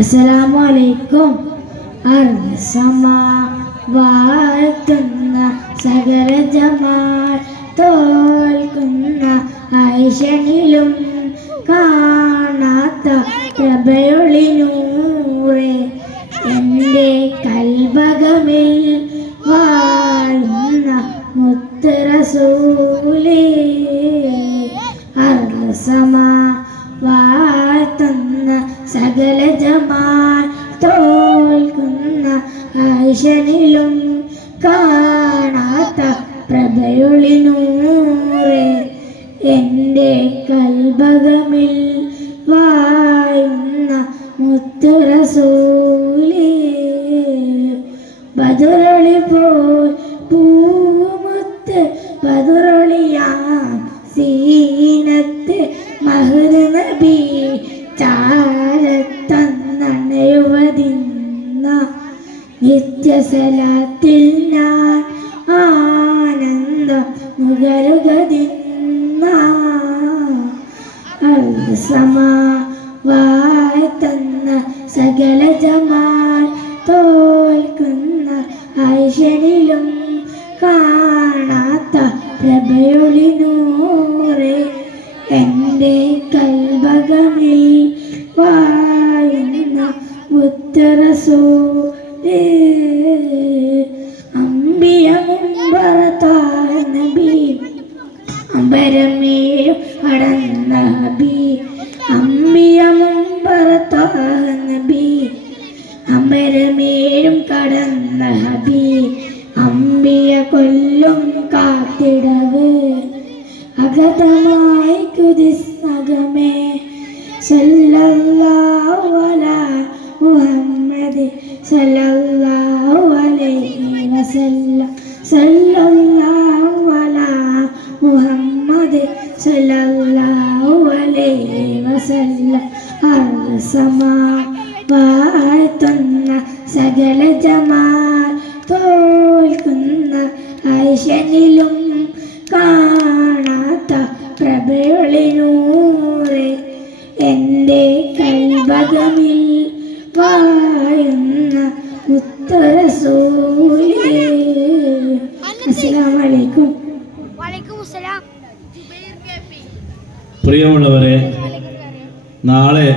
അസ്സലാമു അലൈക്കും. വാഴ്ത്തുന്ന സകല ജമാൽ തോൽക്കുന്ന ഐശനിലും കാണാത്ത പ്രഭയൊളിനൂറെ എൻ്റെ കൽബകമിൽ വാഴുന്ന മുത്ത് റസൂലേ. വാഴ്ത്തുന്ന സകല ജമാൽ തോൽക്കുന്ന ഐശനിലും കാണാത്ത പ്രഭയൊളിനൂറെ എൻ്റെ കൽബകമിൽ വാഴുന്ന മുത്ത് റസൂലേ. ബദറൊളി പോൽ പൂമുത്ത് ബദറൊളിയാം സീനത്ത് മഹ്ദ് നബി ചാരത്തന്നണയുവതിന്ന നിത്യസലാത്തിൽ ഞാൻ ആനന്ദം മുകരുകതിന്ന. വാഴ്ത്തുന്ന സകല ജമാൽ തോൽക്കുന്ന ഐശനിലും കാണാത്ത പ്രഭയൊളിനൂറെ എൻ്റെ കൽബകമിൽ വാഴുന്ന മുത്ത് റസൂലേ. അംബിയ മുമ്പറത്തായ നബി അമ്പരമേഴും കടന്ന നബി. അംബിയ മുമ്പറത്തായ നബി അമ്പരമേഴും കടന്ന നബി. അമ്പിയ കൊല്ലും കാത്തിടവ് അഗതമായി കുതിസ്നഗമേ സല്ലല്ലാഹു അലാ മുഹമ്മദ് സല്ലല്ലാഹു അലൈഹി വസല്ലം. സല്ലല്ലാഹു അലാ മുഹമ്മദ് സല്ലല്ലാഹു അലൈഹി വസല്ലം. വാഴ്ത്തുന്ന സകല ജമാൽ തോൽക്കുന്ന ഐശനിലും കാണാത്ത പ്രഭയൊളിനൂറെ എൻ്റെ കൽബകമിൽ വാഴുന്ന മുത്ത് റസൂലേ. അസ്സലാമു അലൈക്കും. പ്രിയമുള്ളവരെ, നാളെ